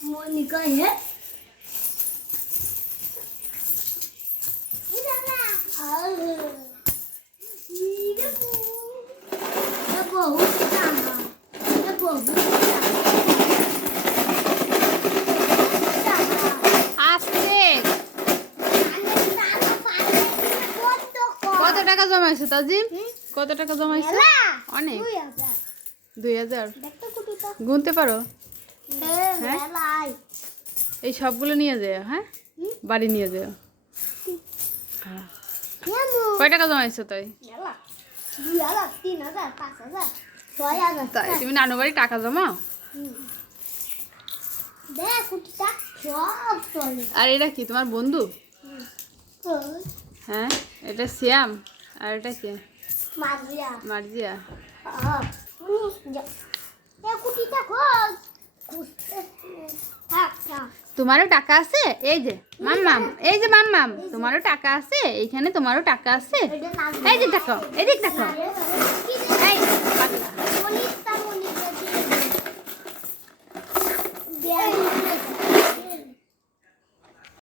मोनिका है কত টাকা জমাইছো তাজিম? কত টাকা জমাইছো? অনেক। 2000 গুনতে পারো? হ্যাঁ এই সবগুলো নিয়ে যাও। হ্যাঁ বাড়ি নিয়ে যাও। কয় টাকা জমাইছো তাই? তাই তুমি নানু বাড়ি টাকা জমাও? আর এটা কি তোমার বন্ধু? হ্যাঁ এটা শ্যাম আর এটা কে? মার্জিয়া। তোমারও টাকা আছে? এই যে মাম্মাম, এই যে মাম্মাম, তোমারও টাকা আছে এইখানে, তোমারও টাকা আছে। এই যে দেখো, এদিক দেখো, এই